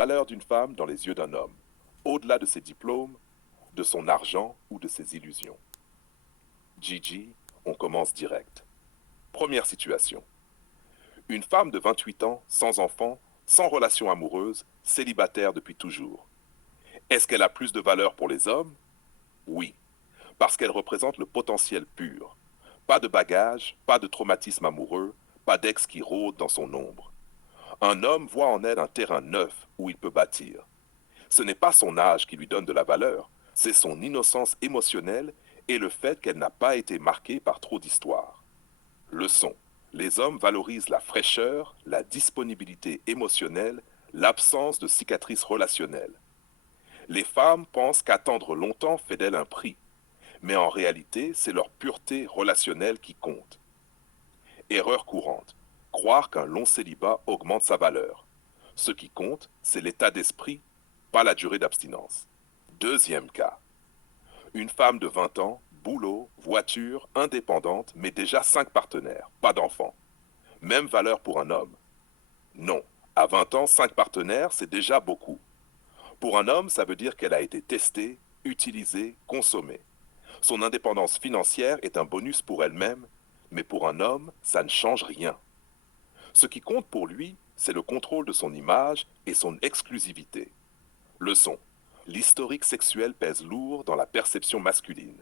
valeur d'une femme dans les yeux d'un homme, au-delà de ses diplômes, de son argent ou de ses illusions. Gigi, on commence direct. Première situation. Une femme de 28 ans, sans enfant, sans relation amoureuse, célibataire depuis toujours. Est-ce qu'elle a plus de valeur pour les hommes? Oui, parce qu'elle représente le potentiel pur. Pas de bagages, pas de traumatisme amoureux, pas d'ex qui rôde dans son ombre. Un homme voit en elle un terrain neuf où il peut bâtir. Ce n'est pas son âge qui lui donne de la valeur, c'est son innocence émotionnelle et le fait qu'elle n'a pas été marquée par trop d'histoires. Leçon. Les hommes valorisent la fraîcheur, la disponibilité émotionnelle, l'absence de cicatrices relationnelles. Les femmes pensent qu'attendre longtemps fait d'elles un prix, mais en réalité, c'est leur pureté relationnelle qui compte. Erreur courante. Croire qu'un long célibat augmente sa valeur. Ce qui compte, c'est l'état d'esprit, pas la durée d'abstinence. Deuxième cas. Une femme de 20 ans, boulot, voiture, indépendante, mais déjà 5 partenaires, pas d'enfants. Même valeur pour un homme. Non, à 20 ans, 5 partenaires, c'est déjà beaucoup. Pour un homme, ça veut dire qu'elle a été testée, utilisée, consommée. Son indépendance financière est un bonus pour elle-même, mais pour un homme, ça ne change rien. Ce qui compte pour lui, c'est le contrôle de son image et son exclusivité. Leçon. L'historique sexuel pèse lourd dans la perception masculine.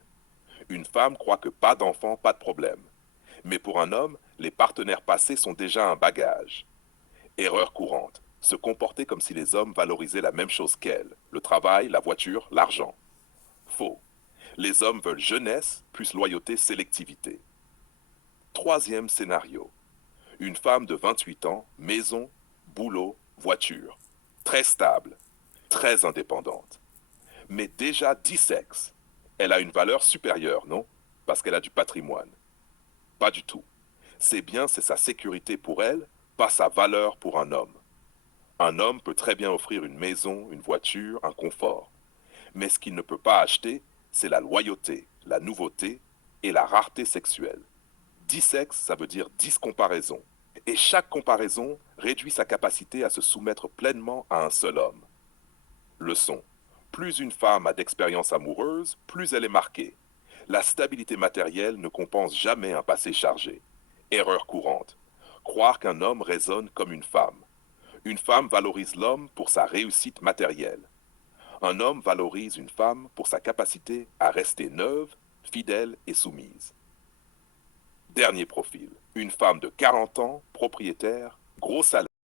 Une femme croit que pas d'enfant, pas de problème. Mais pour un homme, les partenaires passés sont déjà un bagage. Erreur courante. Se comporter comme si les hommes valorisaient la même chose qu'elle. Le travail, la voiture, l'argent. Faux. Les hommes veulent jeunesse plus loyauté, sélectivité. Troisième scénario. Une femme de 28 ans, maison, boulot, voiture. Très stable, très indépendante. Mais déjà 10 sexes. Elle a une valeur supérieure, non? Parce qu'elle a du patrimoine. Pas du tout. C'est bien, c'est sa sécurité pour elle, pas sa valeur pour un homme. Un homme peut très bien offrir une maison, une voiture, un confort. Mais ce qu'il ne peut pas acheter, c'est la loyauté, la nouveauté et la rareté sexuelle. 10 sexes, ça veut dire 10 comparaisons. Et chaque comparaison réduit sa capacité à se soumettre pleinement à un seul homme. Leçon. Plus une femme a d'expérience amoureuse, plus elle est marquée. La stabilité matérielle ne compense jamais un passé chargé. Erreur courante. Croire qu'un homme raisonne comme une femme. Une femme valorise l'homme pour sa réussite matérielle. Un homme valorise une femme pour sa capacité à rester neuve, fidèle et soumise. Dernier profil. Une femme de 40 ans, propriétaire, gros salaire.